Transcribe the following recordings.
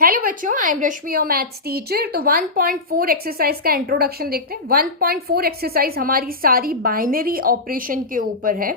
Hello बच्चों, I am रश्मि और maths teacher. तो 1.4 एक्सरसाइज का इंट्रोडक्शन देखते हैं। 1.4 एक्सरसाइज हमारी सारी बाइनरी ऑपरेशन के ऊपर है।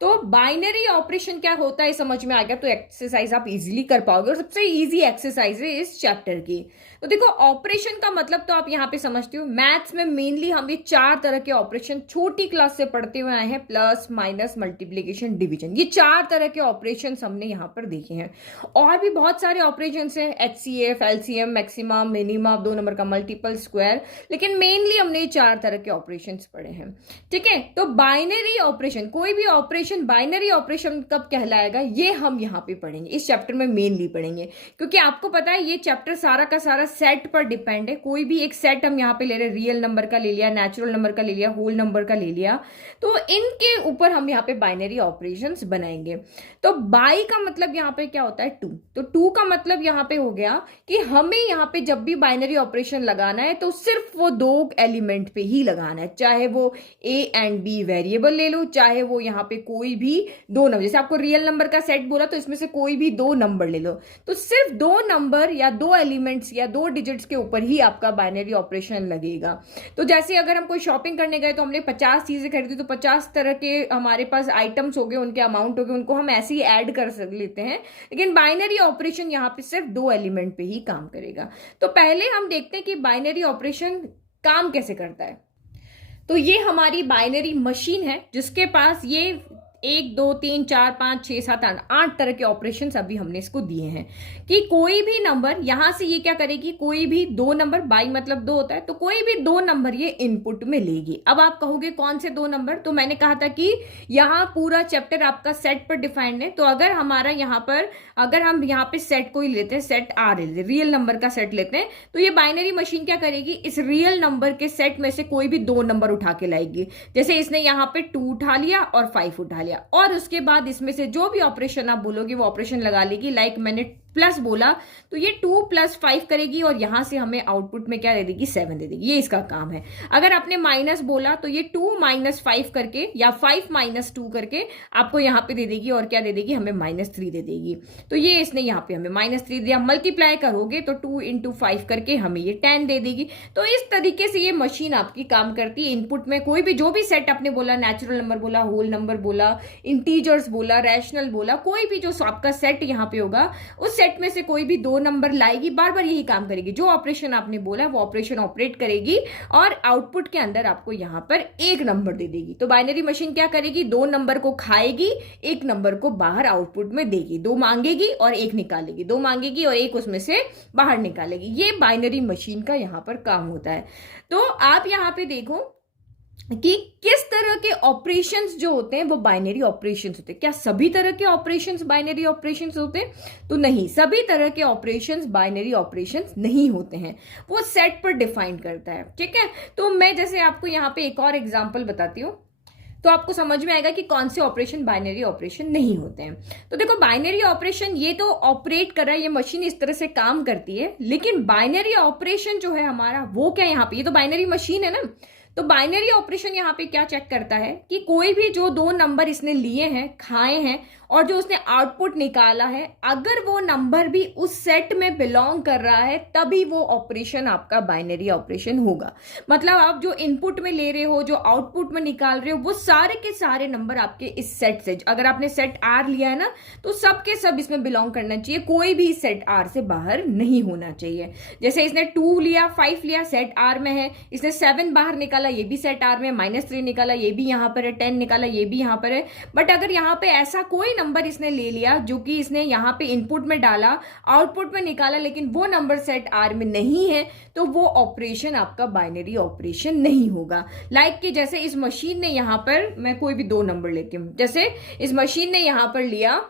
तो बाइनरी ऑपरेशन क्या होता है समझ में आ गया तो एक्सरसाइज आप इजीली कर पाओगे और सबसे इजी एक्सरसाइज है इस चैप्टर की। तो देखो, ऑपरेशन का मतलब तो आप यहाँ पे समझते हो। मैथ्स में मेनली हम ये 4 तरह के ऑपरेशन छोटी क्लास से पढ़ते हुए आए हैं, प्लस माइनस मल्टीप्लीकेशन डिवीजन। ये 4 तरह के ऑपरेशन हमने यहाँ पर देखे हैं। और भी बहुत सारे ऑपरेशन है, HCF, LCM, maxima, minima, 2 number का मल्टीपल, स्क्वायर, लेकिन मेनली हमने ये 4 तरह के ऑपरेशन पढ़े हैं। ठीक है, तो बाइनरी ऑपरेशन, कोई भी ऑपरेशन बाइनरी ऑपरेशन कब कहलाएगा ये हम यहाँ पे पढ़ेंगे, इस चैप्टर में मेनली पढ़ेंगे। क्योंकि आपको पता है ये चैप्टर सारा का सारा सेट पर डिपेंड है। कोई भी एक सेट हम यहाँ पे ले रहे हैं, रियल नंबर का ले लिया, नेचुरल नंबर का ले लिया, होल नंबर का ले लिया, तो इनके ऊपर हम यहाँ पे बाइनरी ऑपरेशंस बनाएंगे। तो बाई का मतलब यहाँ पे क्या होता है, 2। तो 2 का मतलब यहाँ पे हो गया कि हमें यहाँ पे जब भी बाइनरी ऑपरेशन लगाना है तो सिर्फ वो 2 एलिमेंट पे ही लगाना है, चाहे वो A एंड B वेरिएबल ले लो, चाहे वो यहाँ पे कोई भी 2 नंबर, जैसे आपको रियल नंबर का सेट बोला तो इसमें से कोई भी 2 नंबर ले लो। तो सिर्फ 2 नंबर या 2 एलिमेंट्स या 2 डिजिट्स के ऊपर ही आपका बाइनरी ऑपरेशन लगेगा। तो जैसे अगर हम कोई शॉपिंग करने गए तो हमने 50 चीजें खरीदी, तो 50 तरह के हमारे पास आइटम्स हो गए, उनके अमाउंट हो गए, उनको हम ऐसे ही ऐड कर लेते हैं। लेकिन बाइनरी ऑपरेशन यहाँ पे सिर्फ 2 एलिमेंट पे ही काम करेगा। तो पहले हम देखते हैं कि बाइनरी ऑपरेशन काम कैसे करता है। तो ये हमारी बाइनरी मशीन है जिसके पास ये 1 2 3 4 5 6 7 8 तरह के ऑपरेशन अभी हमने इसको दिए हैं कि कोई भी नंबर यहां से ये क्या करेगी, कोई भी 2 नंबर, बाई मतलब 2 होता है, तो कोई भी 2 नंबर ये इनपुट में लेगी। अब आप कहोगे कौन से 2 नंबर, तो मैंने कहा था कि यहाँ पूरा चैप्टर आपका सेट पर डिफाइंड है। तो अगर हमारा यहाँ पर, अगर हम यहाँ पे सेट कोई लेते हैं, सेट R रियल नंबर का सेट लेते हैं, तो ये बाइनरी मशीन क्या करेगी, इस रियल नंबर के सेट में से कोई भी 2 नंबर उठा के लाएगी। जैसे इसने यहाँ पे 2 उठा लिया और 5 उठा लिया, और उसके बाद इसमें से जो भी ऑपरेशन आप बोलोगे वो ऑपरेशन लगा लेगी। लाइक मैंने प्लस बोला तो ये 2 + 5 करेगी और यहां से हमें आउटपुट में क्या दे देगी, 7 दे देगी। ये इसका काम है। अगर आपने माइनस बोला तो ये 2 - 5 करके या 5 - 2 करके आपको यहां पे दे देगी, और क्या दे देगी, हमें -3 दे देगी। तो ये इसने यहां पे हमें -3 दिया। मल्टीप्लाई करोगे तो 2 × 5 करके हमें ये 10 दे देगी। तो इस तरीके से ये मशीन आपकी काम करती है। इनपुट में कोई भी जो भी सेट आपने बोला, नेचुरल नंबर बोला, होल नंबर बोला, इंटीजर्स बोला, रैशनल बोला, कोई भी जो आपका सेट यहाँ पे होगा, उस सेट में से कोई भी 2 नंबर लाएगी, बार बार यही काम करेगी। जो ऑपरेशन आपने बोला वो ऑपरेशन ऑपरेट करेगी और आउटपुट के अंदर आपको यहां पर 1 नंबर दे देगी। तो बाइनरी मशीन क्या करेगी, 2 नंबर को खाएगी, 1 नंबर को बाहर आउटपुट में देगी। 2 मांगेगी और 1 निकालेगी, 2 मांगेगी और 1 उसमें से बाहर निकालेगी। ये बाइनरी मशीन का यहां पर काम होता है। तो आप यहां पे देखो कि किस तरह के ऑपरेशंस जो होते हैं वो बाइनरी ऑपरेशंस होते हैं। क्या सभी तरह के ऑपरेशंस बाइनरी ऑपरेशंस होते हैं? तो नहीं, सभी तरह के ऑपरेशंस बाइनरी ऑपरेशंस नहीं होते हैं। वो सेट पर डिफाइन करता है। ठीक है, तो मैं जैसे आपको यहाँ पे एक और एग्जांपल बताती हूँ तो आपको समझ में आएगा कि कौन से ऑपरेशन बाइनरी ऑपरेशन नहीं होते हैं। तो देखो, बाइनरी ऑपरेशन ये तो ऑपरेट कर रहा है, ये मशीन इस तरह से काम करती है, लेकिन बाइनरी ऑपरेशन जो है हमारा वो क्या, यहाँ पे ये तो बाइनरी मशीन है ना, तो बाइनरी ऑपरेशन यहाँ पे क्या चेक करता है कि कोई भी जो 2 नंबर इसने लिए हैं, खाए हैं, और जो उसने आउटपुट निकाला है, अगर वो नंबर भी उस सेट में बिलोंग कर रहा है तभी वो ऑपरेशन आपका बाइनरी ऑपरेशन होगा। मतलब आप जो इनपुट में ले रहे हो, जो आउटपुट में निकाल रहे हो, वो सारे के सारे नंबर आपके इस सेट से, अगर आपने सेट R लिया है ना, तो सब के सब इसमें बिलोंग करना चाहिए, कोई भी सेट R से बाहर नहीं होना चाहिए। जैसे इसने 2 लिया, 5 लिया, सेट R में है, इसने 7 बाहर निकाला, ये भी सेट R में, -3 निकाला, ये भी यहां पर है, 10 निकाला, ये भी यहां पर है। बट अगर यहां पे ऐसा कोई नंबर इसने ले लिया जो कि इसने यहां पे इनपुट में डाला, आउटपुट में निकाला, लेकिन वो नंबर सेट R में नहीं है, तो वो ऑपरेशन आपका बाइनरी ऑपरेशन नहीं होगा। लाइक कि जैसे इस मशीन ने यहां पर, मैं कोई भी 2 नंबर लेती हूं, जैसे इस मशीन ने यहां पर लिया,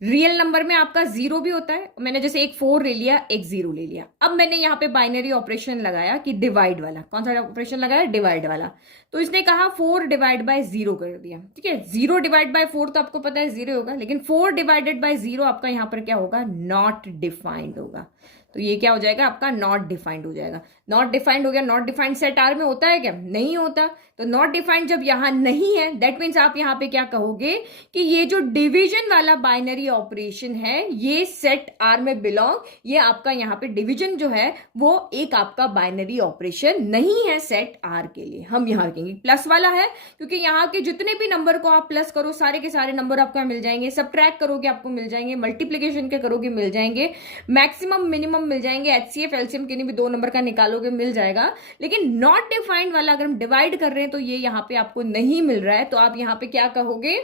रियल नंबर में आपका 0 भी होता है, मैंने जैसे एक 4 ले लिया, एक 0 ले लिया। अब मैंने यहाँ पे बाइनरी ऑपरेशन लगाया कि डिवाइड वाला, कौन सा ऑपरेशन लगाया, डिवाइड वाला। तो इसने कहा 4 / 0 कर दिया। ठीक है, 0 / 4 तो आपको पता है 0 होगा, लेकिन 4 / 0 आपका यहाँ पर क्या होगा, नॉट डिफाइंड होगा। तो ये क्या हो जाएगा आपका नॉट डिफाइंड हो जाएगा। नॉट डिफाइंड हो गया। नॉट डिफाइंड सेट आर में होता है क्या? नहीं होता। तो नॉट डिफाइंड जब यहां नहीं है, दैट मीन्स आप यहां पे क्या कहोगे कि ये जो डिवीजन वाला बाइनरी ऑपरेशन है ये सेट आर में बिलोंग, ये आपका यहाँ पे डिवीजन जो है वो एक आपका बाइनरी ऑपरेशन नहीं है सेट आर के लिए। हम यहाँ कहेंगे प्लस वाला है, क्योंकि यहाँ के जितने भी नंबर को आप प्लस करो सारे के सारे नंबर आपको मिल जाएंगे, सब्ट्रैक्ट करोगे आपको मिल जाएंगे, मल्टीप्लीकेशन के करोगे मिल जाएंगे, मैक्सिमम मिनिमम मिल जाएंगे, एचसीएफ एलसीएम के भी 2 नंबर का निकालोगे मिल जाएगा। लेकिन नॉट डिफाइंड वाला अगर हम डिवाइड कर रहे हैं तो ये यहाँ पे आपको नहीं मिल रहा है। तो आप यहाँ पे क्या कहोगे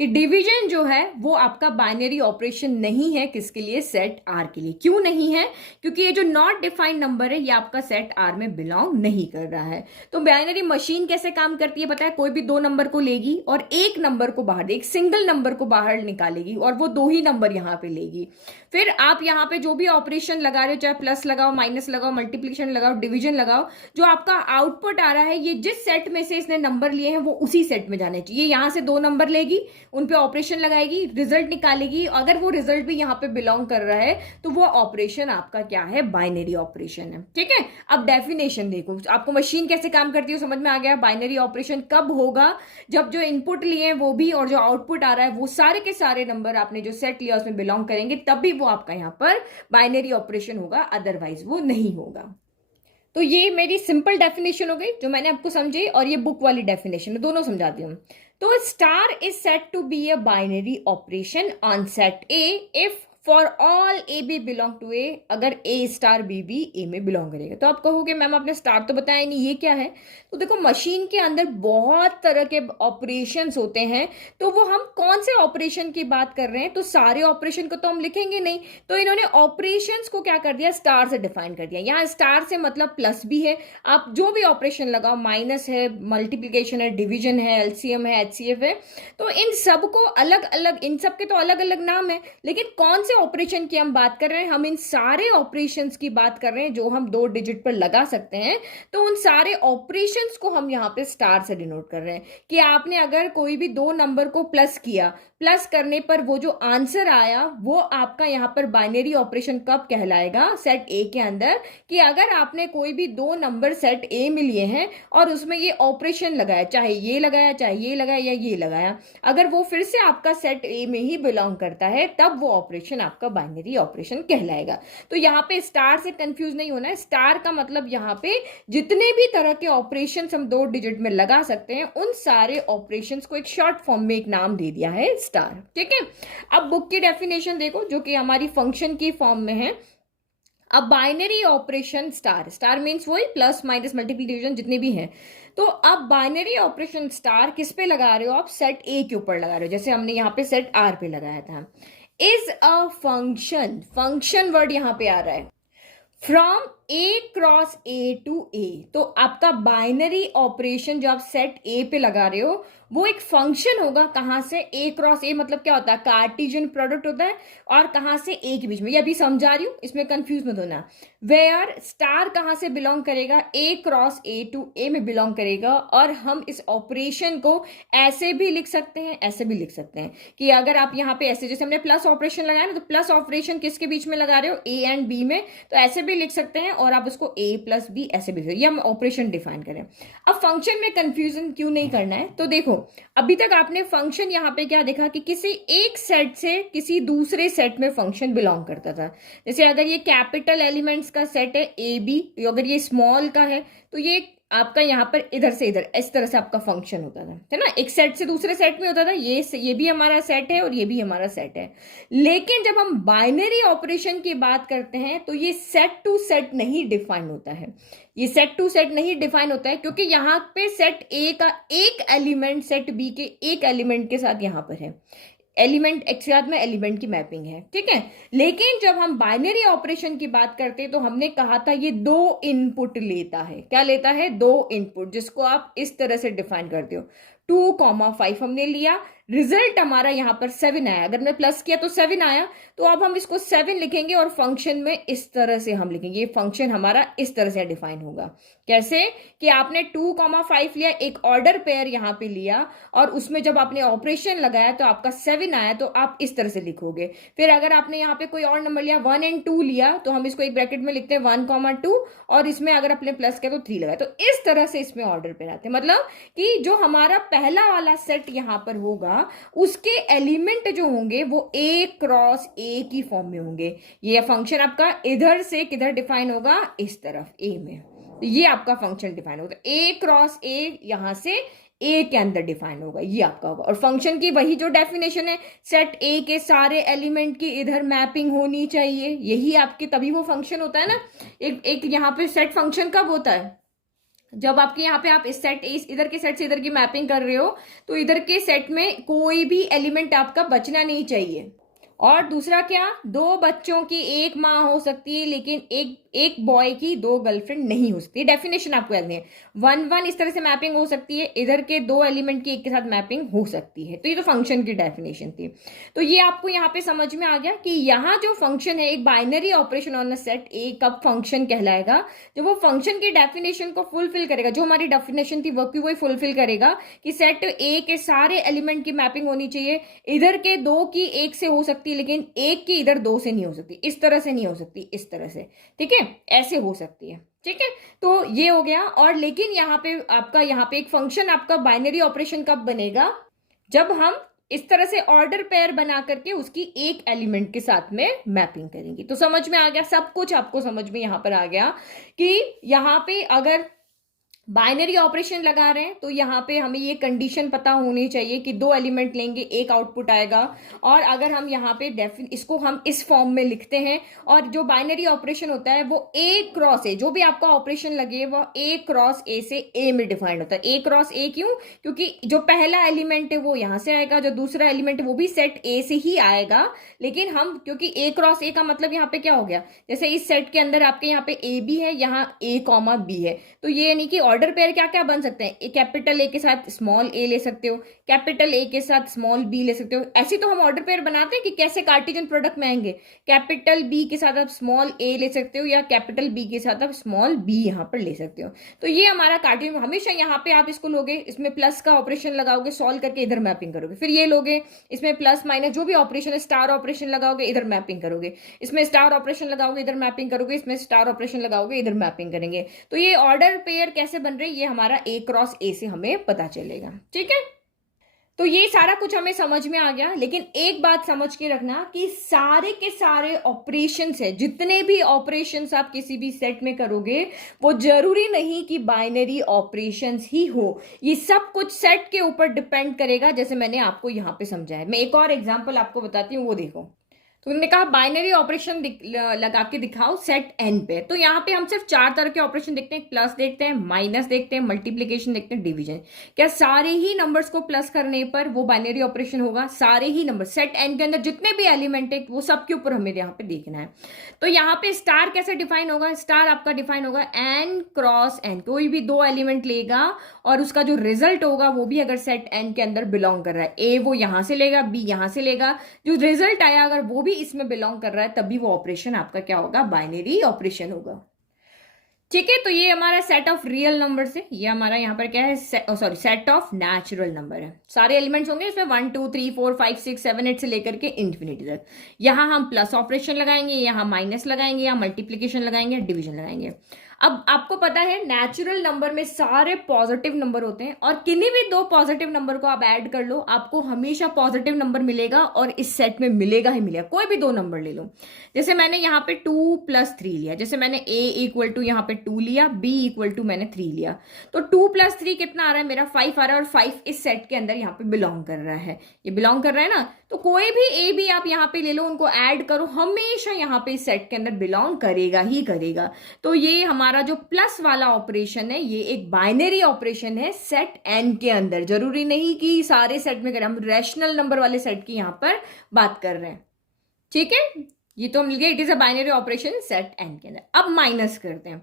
कि डिवीजन जो है वो आपका बाइनरी ऑपरेशन नहीं है। किसके लिए? सेट आर के लिए। क्यों नहीं है? क्योंकि ये जो नॉट डिफाइंड नंबर है ये आपका सेट आर में बिलोंग नहीं कर रहा है। तो बाइनरी मशीन कैसे काम करती है पता है? कोई भी 2 नंबर को लेगी और एक नंबर को बाहर, एक सिंगल नंबर को बाहर निकालेगी और वो 2 ही नंबर यहां पे लेगी। फिर आप यहाँ पे जो भी ऑपरेशन लगा रहे हो, चाहे प्लस लगाओ, माइनस लगाओ, मल्टीप्लीकेशन लगाओ, डिवीजन लगाओ, जो आपका आउटपुट आ रहा है ये जिस सेट में से इसने नंबर लिए हैं वो उसी सेट में जाने चाहिए। यहां से 2 नंबर लेगी, उन पे ऑपरेशन लगाएगी, रिजल्ट निकालेगी। अगर वो रिजल्ट भी यहाँ पे बिलोंग कर रहा है तो वो ऑपरेशन आपका क्या है? बाइनरी ऑपरेशन है। ठीक है। अब डेफिनेशन देखो, आपको मशीन कैसे काम करती है समझ में आ गया। बाइनरी ऑपरेशन कब होगा? जब जो इनपुट लिए हैं वो भी और जो आउटपुट आ रहा है वो सारे के सारे नंबर आपने जो सेट लिया उसमें बिलोंग करेंगे, तब भी वो आपका यहाँ पर बाइनरी ऑपरेशन होगा, अदरवाइज वो नहीं होगा। तो ये मेरी सिंपल डेफिनेशन हो गई जो मैंने आपको समझी, और ये बुक वाली डेफिनेशन है, दोनों समझाती हूँ। तो star is set to be a binary operation on set A if for all a b belong to A, अगर ए स्टार बी भी ए में बिलोंग करेगा। तो आप कहोगे मैम आपने स्टार तो बताया नहीं, ये क्या है? तो देखो मशीन के अंदर बहुत तरह के ऑपरेशंस होते हैं, तो वो हम कौन से ऑपरेशन की बात कर रहे हैं? तो सारे ऑपरेशन को तो हम लिखेंगे नहीं, तो इन्होंने ऑपरेशंस को क्या कर दिया? स्टार से डिफाइन कर दिया। यहाँ स्टार से मतलब प्लस भी है, आप जो भी ऑपरेशन लगाओ, माइनस है, मल्टीप्लीकेशन है, डिवीजन है, एलसीएम है, एचसीएफ है, तो इन सबको अलग अलग, इन सब के तो अलग अलग नाम है, लेकिन कौन से ऑपरेशन की हम बात कर रहे हैं? हम इन सारे ऑपरेशंस की बात कर रहे हैं जो हम 2 डिजिट पर लगा सकते हैं। तो उन सारे ऑपरेशंस को हम यहाँ पे स्टार से डिनोट कर रहे हैं कि आपने अगर कोई भी 2 नंबर को प्लस किया, प्लस करने पर वो जो आंसर आया वो आपका यहाँ पर बाइनरी ऑपरेशन कब कहलाएगा? सेट ए के अंदर, कि अगर आपने कोई भी 2 नंबर सेट ए में लिए हैं और उसमें ये ऑपरेशन लगाया, चाहे ये लगाया, चाहे ये लगाया या ये लगाया, अगर वो फिर से आपका सेट ए में ही बिलोंग करता है तब वो ऑपरेशन आपका बाइनरी ऑपरेशन कहलाएगा। तो यहाँ पे स्टार से कंफ्यूज नहीं होना है। स्टार का मतलब यहाँ पे जितने भी तरह के ऑपरेशंस हम 2 डिजिट में लगा सकते हैं उन सारे ऑपरेशंस को एक शॉर्ट फॉर्म में एक नाम दे दिया है स्टार। ठीक है। अब बुक की डेफिनेशन देखो जो कि हमारी फंक्शन की फॉर्म में है। अब binary operation star, star means वही प्लस माइनस मल्टीप्लिकेशन जितने भी हैं। तो अब बाइनरी ऑपरेशन स्टार किस पे लगा रहे हो आप? सेट ए के ऊपर लगा रहे हो, जैसे हमने यहाँ पे सेट आर पे लगाया था। Is a function, function word यहां पे आ रहा है, from A cross A to A. तो आपका बाइनरी ऑपरेशन जो आप सेट ए पे लगा रहे हो वो एक फंक्शन होगा। कहां से? ए क्रॉस ए मतलब क्या होता है? कार्टेशियन प्रोडक्ट होता है, और कहां से? ए के बीच में। ये अभी समझा रही हूं, इसमें कंफ्यूज मत होना। वेयर स्टार कहां से बिलोंग करेगा? ए क्रॉस ए टू ए में बिलोंग करेगा। और हम इस ऑपरेशन को ऐसे भी लिख सकते हैं, ऐसे भी लिख सकते हैं कि अगर आप यहाँ पे ऐसे, जैसे हमने प्लस ऑपरेशन लगाया ना, तो प्लस ऑपरेशन किसके बीच में लगा रहे हो? ए एंड बी में, तो ऐसे भी लिख सकते हैं, और आप उसको ए प्लस बी ऐसे भी, ये हम ऑपरेशन डिफाइन करें। अब फंक्शन में कंफ्यूजन क्यों नहीं करना है? तो देखो अभी तक आपने फंक्शन यहाँ पे क्या देखा कि किसी एक सेट से किसी दूसरे सेट में फंक्शन बिलोंग करता था। जैसे अगर ये कैपिटल एलिमेंट्स का सेट है ए बी, अगर ये स्मॉल का है तो ये आपका यहाँ पर इधर से इधर इस तरह से आपका फंक्शन होता था, है ना? एक सेट से दूसरे सेट में होता था। ये भी हमारा सेट है और ये भी हमारा सेट है। लेकिन जब हम बाइनरी ऑपरेशन की बात करते हैं तो ये सेट टू सेट नहीं डिफाइन होता है। ये सेट टू सेट नहीं डिफाइन होता है क्योंकि यहाँ पे सेट ए का एक एलिमेंट सेट बी के एक एलिमेंट के साथ यहाँ पर है। एलिमेंट एक साथ में एलिमेंट की मैपिंग है, ठीक है। लेकिन जब हम बाइनरी ऑपरेशन की बात करते हैं तो हमने कहा था ये 2 इनपुट लेता है। क्या लेता है? 2 इनपुट, जिसको आप इस तरह से डिफाइन करते हो। 2,5 हमने लिया, रिजल्ट हमारा यहाँ पर 7 आया, अगर मैं प्लस किया तो 7 आया, तो अब हम इसको 7 लिखेंगे और फंक्शन में इस तरह से हम लिखेंगे। ये फंक्शन हमारा इस तरह से डिफाइन होगा। कैसे कि आपने 2,5 लिया, एक ऑर्डर पेयर यहाँ पे लिया, और उसमें जब आपने ऑपरेशन लगाया तो आपका 7 आया, तो आप इस तरह से लिखोगे। फिर अगर आपने यहाँ पे कोई और नंबर लिया 1 और 2 लिया, तो हम इसको एक ब्रैकेट में लिखते हैं 1,2, और इसमें अगर आपने प्लस किया तो 3 लगाया। तो इस तरह से इसमें ऑर्डर पेयर आते हैं, मतलब कि जो हमारा पहला वाला सेट यहाँ पर होगा उसके एलिमेंट जो होंगे वो ए क्रॉस ए की फॉर्म में होंगे। ये फंक्शन आपका इधर से किधर डिफाइन होगा, इस तरफ ए में। तो ये आपका फंक्शन डिफाइन होगा, ए क्रॉस ए यहां से ए के अंदर डिफाइन होगा, ये आपका होगा। और फंक्शन की वही जो डेफिनेशन है, सेट ए के सारे एलिमेंट की इधर मैपिंग होनी चाहिए, यही आपके तभी वो फंक्शन होता है ना। एक यहाँ पे सेट फंक्शन कब होता है, जब आपके यहाँ पे आप इस सेट इधर के सेट से इधर की मैपिंग कर रहे हो, तो इधर के सेट में कोई भी एलिमेंट आपका बचना नहीं चाहिए। और दूसरा क्या, दो बच्चों की एक माँ हो सकती है, लेकिन एक बॉय की दो गर्लफ्रेंड नहीं हो सकती। डेफिनेशन आपको याद नहीं है। 1 इस तरह से मैपिंग हो सकती है, इधर के दो एलिमेंट की एक के साथ मैपिंग हो सकती है। तो ये तो फंक्शन की डेफिनेशन थी। तो ये आपको यहाँ पे समझ में आ गया कि यहाँ जो फंक्शन है एक binary operation on a set ए कब फंक्शन कहलाएगा, जो वो फंक्शन की डेफिनेशन को फुलफिल करेगा, जो हमारी डेफिनेशन थी वो वही फुलफिल करेगा कि सेट ए के सारे एलिमेंट की मैपिंग होनी चाहिए, इधर के दो की एक से हो सकती है, लेकिन एक की इधर दो से नहीं हो सकती, इस तरह से नहीं हो सकती, इस तरह से, ठीक है, ऐसे हो सकती है, ठीक है। तो ये हो गया। और लेकिन यहाँ पे एक फंक्शन आपका बाइनरी ऑपरेशन कब बनेगा, जब हम इस तरह से ऑर्डर पेयर बना करके उसकी एक एलिमेंट के साथ में मैपिंग करेंगे। तो समझ में आ गया, सब कुछ आपको समझ में यहां पर आ गया कि यहाँ पे अगर बाइनरी ऑपरेशन लगा रहे हैं तो यहाँ पे हमें ये कंडीशन पता होनी चाहिए कि दो एलिमेंट लेंगे, एक आउटपुट आएगा। और अगर हम यहाँ पे इसको हम इस फॉर्म में लिखते हैं, और जो बाइनरी ऑपरेशन होता है वो ए क्रॉस ए, जो भी आपका ऑपरेशन लगे वो ए क्रॉस ए से ए में डिफाइंड होता है। ए क्रॉस ए क्यों, क्योंकि जो पहला एलिमेंट है वो यहाँ से आएगा, जो दूसरा एलिमेंट है वो भी सेट ए से ही आएगा। लेकिन हम क्योंकि ए क्रॉस ए का मतलब यहाँ पे क्या हो गया, जैसे इस सेट के अंदर आपके यहाँ पे ए बी है, यहाँ ए कॉमा बी है, तो ये यानी कि ऑर्डर पेयर क्या क्या बन सकते हैं, कैपिटल ए के साथ स्मॉल ए ले सकते हो, कैपिटल ए के साथ स्मॉल बी ले सकते हो। ऐसे तो हम ऑर्डर पेयर बनाते हैं कि कैसे कार्टेशियन प्रोडक्ट में आएंगे, कैपिटल बी के साथ आप स्मॉल ए ले सकते हो, या कैपिटल बी के साथ आप स्मॉल बी यहाँ पर ले सकते हो। तो ये हमारा कार्टेशियन, हमेशा यहाँ पे आप इसको लोगे, इसमें प्लस का ऑपरेशन लगाओगे, सॉल्व करके इधर मैपिंग करोगे, फिर ये लोगे, इसमें प्लस माइनस जो भी ऑपरेशन है, स्टार ऑपरेशन लगाओगे, इधर मैपिंग करोगे, इसमें स्टार ऑपरेशन लगाओगे, इधर मैपिंग करोगे, इसमें स्टार ऑपरेशन लगाओगे, इधर मैपिंग करेंगे। तो ये ऑर्डर पेयर कैसे बन रहे, ये हमारा ए क्रॉस ए से हमें पता चलेगा, ठीक है। तो ये सारा कुछ हमें समझ में आ गया। लेकिन एक बात समझ के रखना कि सारे के सारे ऑपरेशंस है, जितने भी ऑपरेशंस आप किसी भी सेट में करोगे वो जरूरी नहीं कि बाइनरी ऑपरेशंस ही हो, ये सब कुछ सेट के ऊपर डिपेंड करेगा, जैसे मैंने आपको यहां पे समझाया। मैं एक और एग्जांपल आपको बताती हूँ, वो देखो। तो उन्होंने कहा बाइनरी ऑपरेशन लगा के दिखाओ सेट एन पे। तो यहाँ पे हम सिर्फ 4 तरह के ऑपरेशन देखते हैं, प्लस देखते हैं, माइनस देखते हैं, मल्टीप्लीकेशन देखते हैं, डिवीजन। क्या सारे ही नंबर्स को प्लस करने पर वो बाइनरी ऑपरेशन होगा? सारे ही नंबर सेट एन के अंदर जितने भी एलिमेंट है वो सब के ऊपर हमें यहाँ पे देखना है। तो यहाँ पे स्टार कैसे डिफाइन होगा? स्टार आपका डिफाइन होगा एन क्रॉस एन, कोई भी दो एलिमेंट लेगा और उसका जो रिजल्ट होगा वो भी अगर सेट एन के अंदर बिलोंग कर रहा है, ए वो यहां से लेगा, बी यहां से लेगा, जो रिजल्ट आया अगर वो भी इसमें बिलोंग कर रहा है तभी वो ऑपरेशन आपका क्या होगा? बाइनरी ऑपरेशन होगा, ठीक है। तो ये हमारा सेट ऑफ रियल नंबर्स है, ये हमारा यहाँ पर क्या है, sorry set of natural number है। सारे एलिमेंट्स होंगे इसमें 1 2 3 4 5 6 7 8 से लेकर के इंफिनिटी तक। यहाँ हम प्लस ऑपरेशन लगाएंगे, यहाँ माइनस लगाएंगे, यहाँ मल्टीप्लीकेशन लगाएंगे, डिवीजन लगाएंगे। अब आपको पता है नेचुरल नंबर में सारे पॉजिटिव नंबर होते हैं, और किन्हीं भी दो पॉजिटिव नंबर को आप ऐड कर लो आपको हमेशा पॉजिटिव नंबर मिलेगा, और इस सेट में मिलेगा ही मिलेगा। कोई भी दो नंबर ले लो, जैसे मैंने यहाँ पे 2 + 3 लिया, जैसे मैंने a = यहाँ पे 2 लिया, b = मैंने 3 लिया, तो 2 + 3 कितना आ रहा है मेरा? 5 आ रहा है, और 5 इस सेट के अंदर यहाँ पे बिलोंग कर रहा है, ये बिलोंग कर रहा है ना। तो कोई भी a b आप यहाँ पे ले लो, उनको ऐड करो, हमेशा यहाँ पे इस सेट के अंदर बिलोंग करेगा ही करेगा। तो ये हमारा जो प्लस वाला ऑपरेशन है ये एक बाइनरी ऑपरेशन है सेट एन के अंदर। जरूरी नहीं कि सारे सेट में करें, हम रैशनल नंबर वाले सेट की यहाँ पर बात कर रहे हैं, ठीक है। ये तो मिल गया, it is a binary operation set N के अंदर। अब माइनस करते हैं।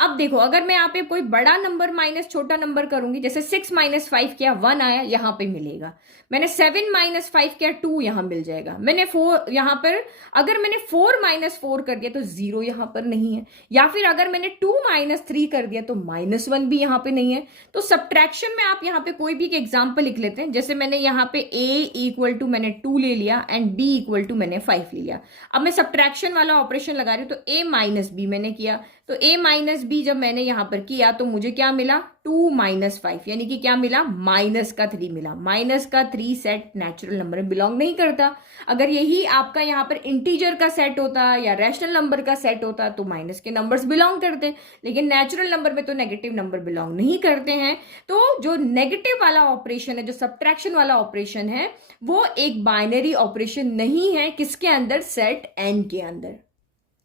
अब देखो, अगर मैं यहाँ पे कोई बड़ा नंबर माइनस छोटा नंबर करूंगी, जैसे 6 माइनस 5 किया 1 आया, यहाँ पे मिलेगा। मैंने 7 माइनस 5 किया 2, यहाँ मिल जाएगा। मैंने 4 यहाँ पर, अगर मैंने 4 माइनस 4 कर दिया तो 0 यहाँ पर नहीं है। या फिर अगर मैंने 2 माइनस 3 कर दिया तो -1 भी यहाँ पे नहीं है। तो सब्ट्रैक्शन में आप यहाँ पे कोई भी एक एग्जाम्पल लिख लेते हैं। जैसे मैंने यहाँ पे a इक्वल टू मैंने 2 ले लिया एंड b इक्वल टू मैंने 5 ले लिया। अब मैं सब्ट्रैक्शन वाला ऑपरेशन लगा रही हूँ, तो a माइनस बी मैंने किया। तो a माइनस बी जब मैंने यहां पर किया तो मुझे क्या मिला, 2 माइनस 5, यानी कि क्या मिला, -3 मिला। -3 सेट नेचुरल नंबर में बिलोंग नहीं करता। अगर यही आपका यहाँ पर इंटीजर का सेट होता या रैशनल नंबर का सेट होता तो माइनस के नंबर्स बिलोंग करते, लेकिन नेचुरल नंबर में तो नेगेटिव नंबर बिलोंग नहीं करते हैं। तो जो नेगेटिव वाला ऑपरेशन है, जो सब्ट्रैक्शन वाला ऑपरेशन है, वो एक बाइनरी ऑपरेशन नहीं है। किसके अंदर, सेट एन के अंदर।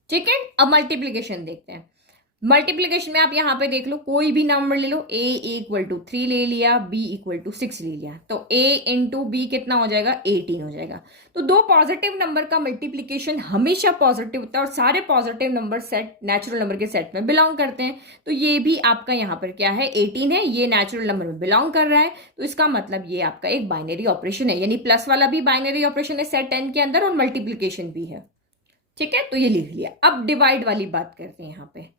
ठीक है, अब मल्टीप्लीकेशन देखते हैं। मल्टीप्लीकेशन में आप यहां पे देख लो, कोई भी नंबर ले लो, a इक्वल टू 3 ले लिया, b इक्वल टू 6 ले लिया, तो a इंटू बी कितना हो जाएगा, 18 हो जाएगा। तो दो पॉजिटिव नंबर का मल्टीप्लीकेशन हमेशा पॉजिटिव होता है और सारे positive number set natural number के सेट में बिलोंग करते हैं। तो ये भी आपका यहाँ पर क्या है, 18 है, ये नेचुरल नंबर में बिलोंग कर रहा है। तो इसका मतलब ये आपका एक बाइनरी ऑपरेशन है, यानी प्लस वाला भी बाइनरी ऑपरेशन है सेट एन के अंदर और मल्टीप्लीकेशन भी है। ठीक है, तो ये लिख लिया। अब डिवाइड वाली बात करते हैं यहाँ पे।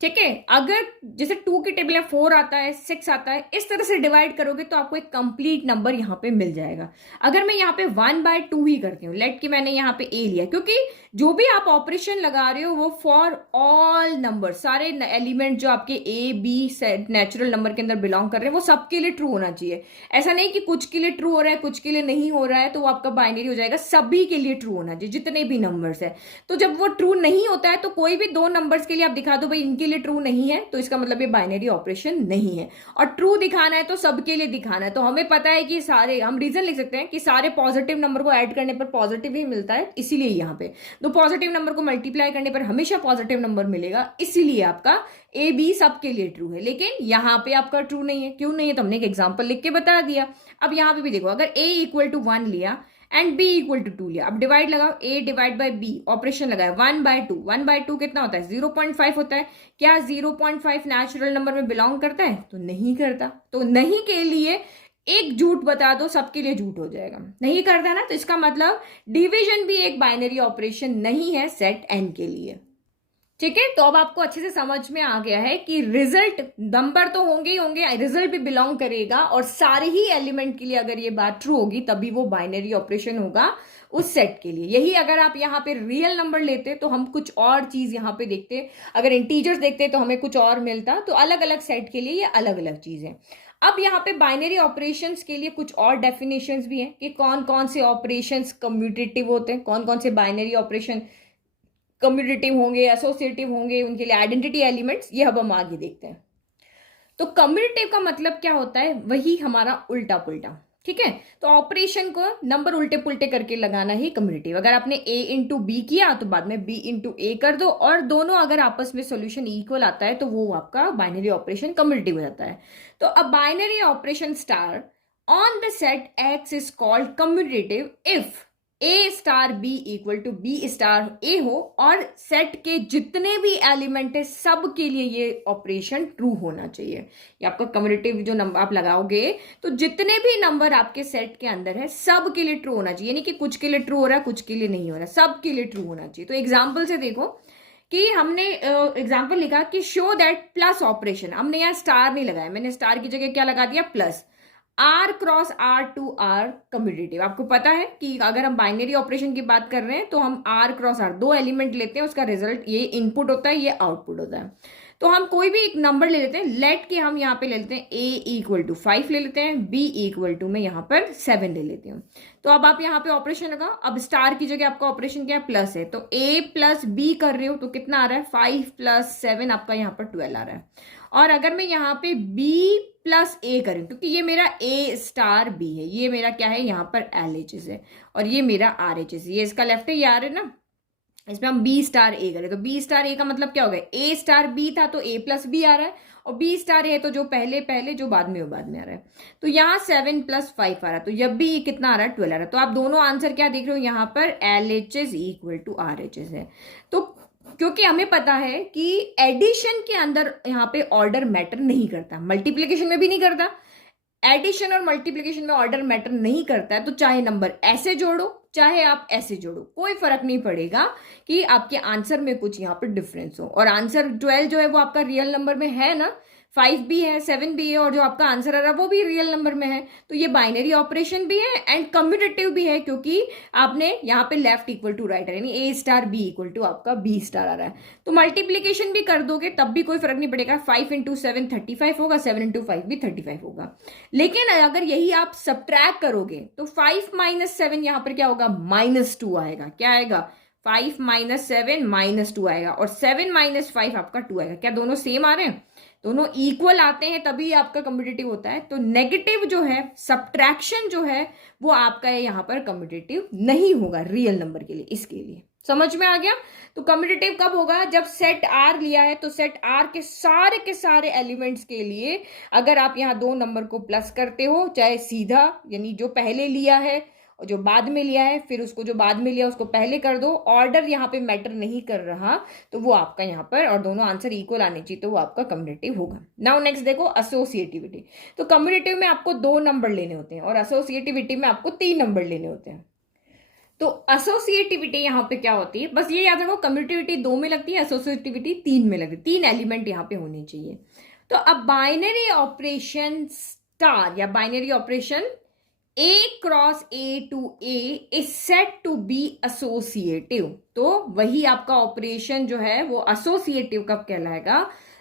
ठीक है, अगर जैसे 2 की टेबल में 4 आता है, 6 आता है, इस तरह से डिवाइड करोगे तो आपको एक कंप्लीट नंबर यहाँ पे मिल जाएगा। अगर मैं यहाँ पे 1/2 ही करती हूँ, लेट कि मैंने यहाँ पे a लिया, क्योंकि जो भी आप ऑपरेशन लगा रहे हो वो फॉर ऑल नंबर, सारे एलिमेंट जो आपके a b नेचुरल नंबर के अंदर बिलोंग कर रहे हैं वो सबके लिए ट्रू होना चाहिए। ऐसा नहीं कि कुछ के लिए ट्रू हो रहा है कुछ के लिए नहीं हो रहा है, तो वो आपका बाइनरी हो जाएगा। सभी के लिए ट्रू होना चाहिए, जितने भी नंबर्स है। तो जब वो ट्रू नहीं होता है तो कोई भी 2 नंबर्स के लिए आप दिखा दो भाई इनके लिए ट्रू नहीं है, तो इसका मतलब ये बाइनरी ऑपरेशन नहीं है। और ट्रू दिखाना है तो सबके लिए दिखाना है। तो हमें पता है कि सारे, हम रीजन लिख सकते हैं कि सारे पॉजिटिव नंबर को ऐड करने पर पॉजिटिव ही मिलता है, इसीलिए यहाँ पे दो पॉजिटिव नंबर को मल्टीप्लाई करने पर हमेशा पॉजिटिव नंबर मिलेगा, इसीलिए आपका ए बी सबके लिए ट्रू है। लेकिन यहाँ पे आपका ट्रू नहीं है। क्यों नहीं है, तो हमने एक एग्जाम्पल लिख के बता दिया। अब यहाँ पे भी देखो, अगर a इक्वल टू 1 लिया एंड b इक्वल टू 2 लिया, अब डिवाइड लगाओ, a divide by b, operation लगाया 1/2। 1/2 कितना होता है, 0.5 होता है। क्या 0.5 नेचुरल नंबर में बिलोंग करता है, तो नहीं करता। तो नहीं के लिए एक झूठ बता दो, सबके लिए झूठ हो जाएगा। नहीं करता ना, तो इसका मतलब डिवीजन भी एक बाइनरी ऑपरेशन नहीं है सेट एन के लिए। ठीक है, तो अब आपको अच्छे से समझ में आ गया है कि रिजल्ट नंबर तो होंगे ही होंगे, रिजल्ट भी बिलोंग करेगा, और सारे ही एलिमेंट के लिए अगर ये बात ट्रू होगी तभी वो बाइनरी ऑपरेशन होगा उस सेट के लिए। यही अगर आप यहाँ पे रियल नंबर लेते तो हम कुछ और चीज यहाँ पे देखते, अगर इंटीजर्स देखते तो हमें कुछ और मिलता। तो अलग अलग सेट के लिए ये अलग अलग चीज है। अब यहाँ पे बाइनरी ऑपरेशंस के लिए कुछ और डेफिनेशंस भी हैं कि कौन कौन से ऑपरेशंस कम्यूटेटिव होते हैं, कौन कौन से बाइनरी ऑपरेशन कम्यूटेटिव होंगे, एसोसिएटिव होंगे, उनके लिए आइडेंटिटी एलिमेंट्स, ये अब हम आगे देखते हैं। तो कम्यूटेटिव का मतलब क्या होता है, वही हमारा उल्टा पुल्टा। ठीक है, तो ऑपरेशन को नंबर उल्टे पुल्टे करके लगाना ही कम्यूटेटिव। अगर आपने a इंटू बी किया तो बाद में b इंटू ए कर दो, और दोनों अगर आपस में सोल्यूशन इक्वल आता है तो वो आपका बाइनरी ऑपरेशन कम्यूटेटिव हो जाता है। तो अब binary operation star on the set x is called commutative if a star b equal to b star a हो, और सेट के जितने भी एलिमेंट है सब के लिए ये ऑपरेशन ट्रू होना चाहिए। ये आपका कम्यूटेटिव जो नंबर आप लगाओगे, तो जितने भी नंबर आपके सेट के अंदर है सब के लिए ट्रू होना चाहिए, यानी कि कुछ के लिए ट्रू हो रहा है कुछ के लिए नहीं हो रहा है, सब के लिए ट्रू होना चाहिए। तो एग्जाम्पल से देखो कि हमने एग्जाम्पल लिखा कि शो दैट प्लस ऑपरेशन, हमने यहाँ स्टार नहीं लगाया, मैंने स्टार की जगह क्या लगा दिया, plus. R cross R commutative. आपको पता है कि अगर हम बाइनरी ऑपरेशन की बात कर रहे हैं तो हम R क्रॉस R दो एलिमेंट लेते हैं, उसका रिजल्ट ये इनपुट होता है, ये आउटपुट होता है। तो हम कोई भी एक नंबर ले लेते हैं, लेट के हम यहाँ पे ले लेते हैं a इक्वल टू 5 ले लेते हैं, b इक्वल टू मैं यहाँ पर 7 ले लेती हूँ। तो अब आप यहाँ पे ऑपरेशन लगाओ, अब स्टार की जगह आपका ऑपरेशन क्या है, प्लस है, तो a प्लस b कर रहे हो तो कितना आ रहा है, 5 प्लस 7 आपका यहाँ पर 12 आ रहा है। और अगर मैं यहाँ पे b प्लस ए करूँ, क्योंकि ये मेरा a स्टार b है, ये मेरा क्या है यहाँ पर LHS है, और ये मेरा RHS, ये इसका लेफ्ट है, ये आ रहा है ना, इसमें हम b स्टार ए करें तो b स्टार ए का मतलब क्या हो गया, a स्टार b था तो a प्लस बी आ रहा है, और b स्टार ए तो जो पहले पहले जो बाद में वो बाद में आ रहा है। तो यहाँ 7 प्लस 5 आ रहा है, तो जब भी कितना आ रहा है, 12 आ रहा है। तो आप दोनों आंसर क्या देख रहे हो यहाँ पर, LHS इक्वल टू RHS है। तो क्योंकि हमें पता है कि एडिशन के अंदर यहाँ पे ऑर्डर मैटर नहीं करता, मल्टीप्लिकेशन में भी नहीं करता। एडिशन और मल्टीप्लिकेशन में ऑर्डर मैटर नहीं करता है, तो चाहे नंबर ऐसे जोड़ो चाहे आप ऐसे जोड़ो, कोई फर्क नहीं पड़ेगा कि आपके आंसर में कुछ यहाँ पर डिफरेंस हो। और आंसर 12 जो है वो आपका रियल नंबर में है ना, 5 भी है, 7 भी है, और जो आपका आंसर आ रहा है वो भी रियल नंबर में है। तो ये बाइनरी ऑपरेशन भी है एंड कम्यूटेटिव भी है, क्योंकि आपने यहाँ पे लेफ्ट इक्वल टू राइट है, यानी ए स्टार बी इक्वल टू आपका बी स्टार आ रहा है। तो मल्टीप्लीकेशन भी कर दोगे तब भी कोई फर्क नहीं पड़ेगा, 5 इंटू 7 35 होगा, 7 इंटू 5 भी 35 होगा। लेकिन अगर यही आप सब्ट्रैक्ट करोगे तो 5 माइनस 7 यहाँ पर क्या होगा, -2 आएगा। क्या आएगा, 5 माइनस 7 -2 आएगा, और 7 माइनस 5 आपका 2 आएगा। क्या दोनों सेम आ रहे हैं, दोनों इक्वल आते हैं तभी आपका कम्यूटेटिव होता है। तो नेगेटिव जो है, सब्ट्रैक्शन जो है, वो आपका यहाँ पर कम्यूटेटिव नहीं होगा रियल नंबर के लिए। इसके लिए समझ में आ गया। तो कम्यूटेटिव कब होगा, जब सेट आर लिया है तो सेट आर के सारे एलिमेंट्स के लिए अगर आप यहाँ दो नंबर को प्लस करते हो, चाहे सीधा यानी जो पहले लिया है और जो बाद में लिया है, फिर उसको जो बाद में लिया उसको पहले कर दो, ऑर्डर यहाँ पे मैटर नहीं कर रहा, तो वो आपका यहाँ पर, और दोनों आंसर इक्वल आने चाहिए, तो वो आपका कम्यूटेटिव होगा। नाउ नेक्स्ट देखो एसोसिएटिविटी। तो कम्यूटेटिव में आपको 2 नंबर लेने होते हैं और एसोसिएटिविटी में आपको 3 नंबर लेने होते हैं। तो एसोसिएटिविटी यहाँ पे क्या होती है, बस ये याद रखो, कम्यूटेटिविटी 2 में लगती है, एसोसिएटिविटी 3 में लगती है। 3 एलिमेंट यहाँ पे होने चाहिए। तो अब बाइनरी ऑपरेशन स्टार या binary operation A cross A to A is said to be associative। तो वही आपका ऑपरेशन जो है वो एसोसिएटिव कब कहलाएगा,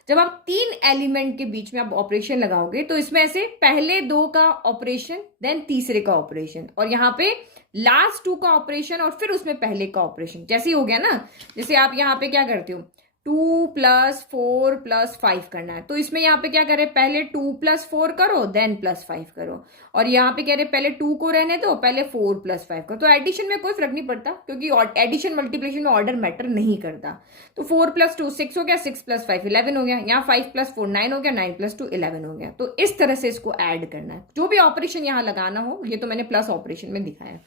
जब आप 3 एलिमेंट के बीच में आप ऑपरेशन लगाओगे, तो इसमें ऐसे पहले 2 का ऑपरेशन, देन तीसरे का ऑपरेशन, और यहाँ पे लास्ट 2 का ऑपरेशन, और फिर उसमें पहले का ऑपरेशन। जैसे ही हो गया ना, जैसे आप यहाँ पे क्या करते हो, 2 + 4 + 5 करना है, तो इसमें यहाँ पे क्या करें, पहले 2 + 4 करो, देन +5 करो, और यहाँ पे कह रहे पहले 2 को रहने दो, पहले 4 + 5 करो। तो एडिशन में कोई फर्क नहीं पड़ता, क्योंकि एडिशन मल्टीप्लिकेशन में ऑर्डर मैटर नहीं करता। तो 4 + 2 6 हो गया, 6 + 5 11 हो गया, यहाँ 5 + 4 9 हो गया, 9 + 2 11 हो गया। तो इस तरह से इसको ऐड करना है, जो भी ऑपरेशन यहाँ लगाना हो, ये तो मैंने प्लस ऑपरेशन में दिखाया।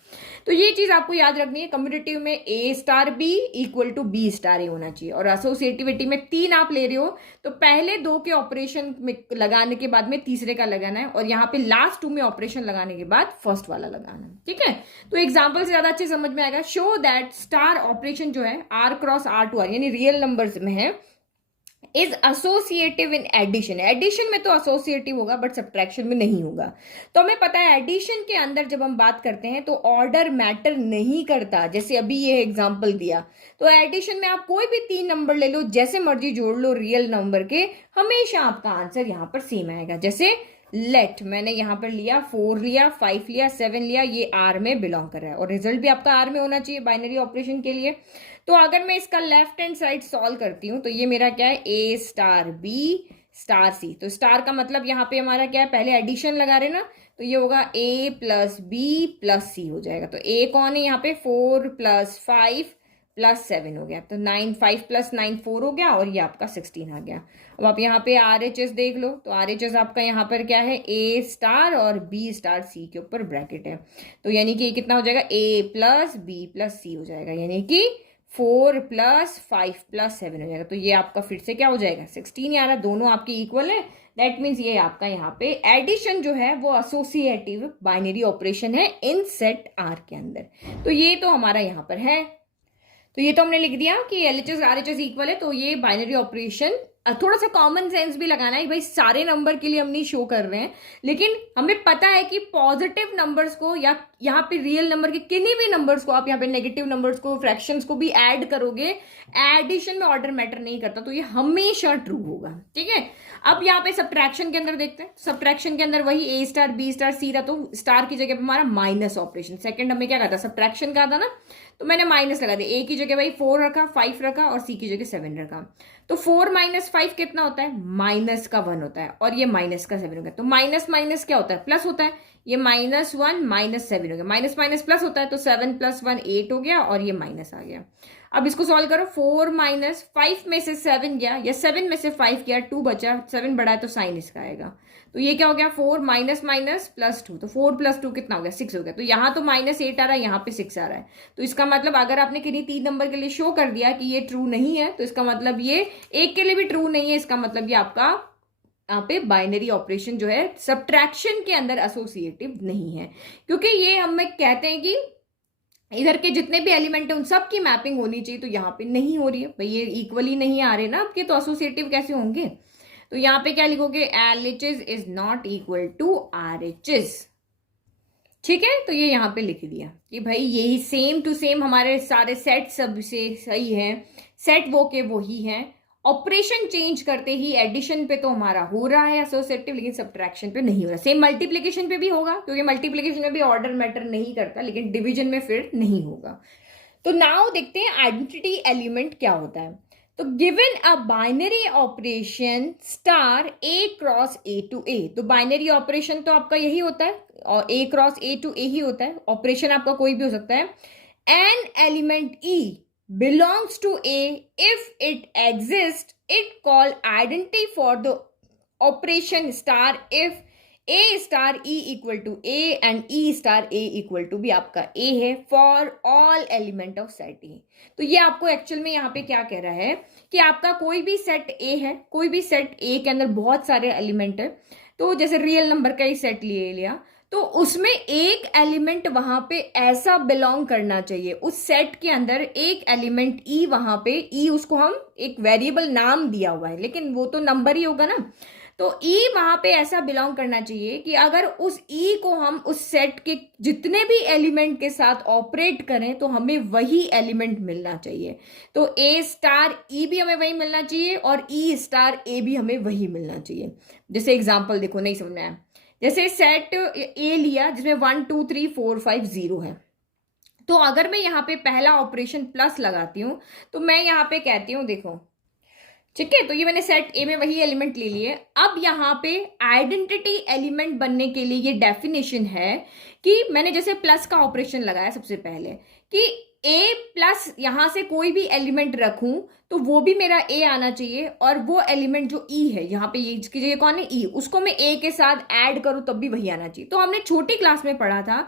तो ये चीज आपको याद रखनी है, कम्यूटेटिव में A star B equal to B star A होना चाहिए, और एसोसिएटिविटी में 3 आप ले रहे हो, तो पहले 2 के ऑपरेशन में लगाने के बाद में तीसरे का लगाना है, और यहाँ पे लास्ट 2 में ऑपरेशन लगाने के बाद फर्स्ट वाला लगाना है। ठीक है, तो एग्जाम्पल से ज्यादा अच्छे समझ में आएगा। शो दैट स्टार ऑपरेशन जो है R cross R to R यानी रियल नंबर्स में है, is associative in addition. Addition में तो एसोसिएटिव होगा बट सब्ट्रैक्शन में नहीं होगा। तो हमें पता है एडिशन के अंदर जब हम बात करते हैं तो ऑर्डर मैटर नहीं करता, जैसे अभी ये एग्जांपल दिया। तो एडिशन में आप कोई भी 3 नंबर ले लो, जैसे मर्जी जोड़ लो रियल नंबर के, हमेशा आपका आंसर यहाँ पर सेम आएगा। जैसे लेट मैंने यहाँ पर लिया 4 लिया, 5 लिया, 7 लिया, ये आर में बिलोंग कर रहा है, और रिजल्ट भी आपका आर में होना चाहिए बाइनरी ऑपरेशन के लिए। तो अगर मैं इसका लेफ्ट हैंड साइड सॉल्व करती हूँ, तो ये मेरा क्या है, A star B star C। तो स्टार का मतलब यहाँ पे हमारा क्या है, पहले एडिशन लगा रहे ना, तो ये होगा A + B + C हो जाएगा। तो A कौन है यहाँ पे, 4 + 5 + 7 हो गया, तो 9 5 + 9 4 हो गया, और ये आपका 16 आ गया। अब आप यहाँ पे RHS देख लो, तो RHS आपका यहाँ पर क्या है, A स्टार और B स्टार C के ऊपर ब्रैकेट है, तो यानी कि कितना हो जाएगा, A + B + C हो जाएगा, यानी कि 4 + 5 + 7 हो जाएगा। तो ये आपका फिर से क्या हो जाएगा, 16 आ रहा, दोनों आपके इक्वल है। दैट मीन्स ये आपका यहाँ पे एडिशन जो है वो एसोसिएटिव बाइनरी ऑपरेशन है इन सेट आर के अंदर। तो ये तो हमारा यहाँ पर है। तो ये तो हमने लिख दिया कि LHS RHS इक्वल है, तो ये बाइनरी ऑपरेशन। थोड़ा सा कॉमन सेंस भी लगाना है भाई, सारे नंबर के लिए हम नहीं शो कर रहे हैं, लेकिन हमें पता है कि पॉजिटिव नंबर्स को या यहाँ पे रियल नंबर के किन्हीं भी नंबर्स को आप यहाँ पे नेगेटिव नंबर्स को, फ्रैक्शंस को भी ऐड करोगे, एडिशन में ऑर्डर मैटर नहीं करता, तो ये हमेशा ट्रू होगा। ठीक है, अब यहाँ पे सब्ट्रैक्शन के अंदर देखते हैं। सब्ट्रैक्शन के अंदर वही A star B star C था, तो स्टार की जगह पे हमारा माइनस ऑपरेशन। सेकंड हमें क्या कहा था, सब्ट्रैक्शन का था ना, तो मैंने माइनस लगा दिया। A की जगह भाई 4 रखा, 5 रखा, और C की जगह 7 रखा। तो 4 - 5 कितना होता है, -1 होता है, और ये -7 हो गया। तो माइनस माइनस क्या होता है, प्लस होता है। ये -1 - 7 हो गया, माइनस माइनस प्लस होता है, तो 7 + 1 8 हो गया, और ये माइनस आ गया। अब इसको सॉल्व करो, 4 माइनस 5 में से 7 गया या 7 में से 5 गया, 2 बचा, 7 बढ़ा है तो साइन इसका आएगा। तो ये क्या हो गया, 4 माइनस माइनस प्लस 2, तो 4 प्लस 2 कितना हो गया, 6 हो गया। तो यहाँ तो -8 आ रहा है, यहाँ पे 6 आ रहा है। तो इसका मतलब अगर आपने किन्हीं 3 नंबर के लिए शो कर दिया कि ये ट्रू नहीं है, तो इसका मतलब ये एक के लिए भी ट्रू नहीं है, इसका मतलब ये आपका यहाँ पे बाइनरी ऑपरेशन जो है सब्ट्रैक्शन के अंदर एसोसिएटिव नहीं है, क्योंकि ये हम कहते हैं कि इधर के जितने भी एलिमेंट है उन सब की मैपिंग होनी चाहिए, तो यहाँ पे नहीं हो रही है भाई, ये इक्वली नहीं आ रहे ना आपके, तो एसोसिएटिव कैसे होंगे। तो यहाँ पे क्या लिखोगे, LHS is not equal to RHS। ठीक है, तो ये यहाँ पे लिख दिया कि भाई यही सेम टू सेम हमारे सारे सेट सबसे सही है, सेट वो के वो ही है। ऑपरेशन चेंज करते ही एडिशन पे तो हमारा हो रहा है एसोसिएटिव, लेकिन सब्ट्रैक्शन पे नहीं हो रहा। सेम मल्टीप्लिकेशन पे भी होगा, क्योंकि मल्टीप्लिकेशन में भी ऑर्डर मैटर नहीं करता, लेकिन डिवीजन में फिर नहीं होगा। तो नाउ देखते हैं आइडेंटिटी एलिमेंट क्या होता है। तो given a binary operation star A cross A to A, तो बाइनरी ऑपरेशन तो आपका यही होता है, और A cross A to A ही होता है। ऑपरेशन आपका कोई भी हो सकता है। An element E belongs to A if it exists, it called identity for the operation star if A star E equal to A and E star A equal to भी आपका A है for all element of set A। तो ये आपको actual में यहाँ पे क्या कह रहा है कि आपका कोई भी सेट A है, कोई भी सेट A के अंदर बहुत सारे एलिमेंट है, तो जैसे रियल नंबर का ही सेट ले लिया, तो उसमें एक एलिमेंट वहां पे ऐसा बिलोंग करना चाहिए, उस सेट के अंदर एक एलिमेंट E वहां पे, E उसको हम एक वेरिएबल नाम दिया हुआ है, लेकिन वो तो नंबर ही होगा ना। तो E वहां पे ऐसा बिलोंग करना चाहिए कि अगर उस E को हम उस सेट के जितने भी एलिमेंट के साथ ऑपरेट करें तो हमें वही एलिमेंट मिलना चाहिए। तो A स्टार E भी हमें वही मिलना चाहिए और E स्टार A भी हमें वही मिलना चाहिए। जैसे एग्जाम्पल देखो, नहीं समझ में आया, जैसे सेट A लिया जिसमें 1 2 3 4 5 0 है, तो अगर मैं यहाँ पे पहला ऑपरेशन प्लस लगाती हूँ तो मैं यहाँ पे कहती हूँ देखो, ठीक है, तो ये मैंने सेट ए में वही एलिमेंट ले लिए। अब यहाँ पे आइडेंटिटी एलिमेंट बनने के लिए ये डेफिनेशन है कि मैंने जैसे प्लस का ऑपरेशन लगाया सबसे पहले कि ए प्लस यहां से कोई भी एलिमेंट रखूं तो वो भी मेरा ए आना चाहिए, और वो एलिमेंट जो ई है यहाँ पे, ये इसकी जगह कौन है, ई, उसको मैं ए के साथ ऐड करूं तब भी वही आना चाहिए। तो हमने छोटी क्लास में पढ़ा था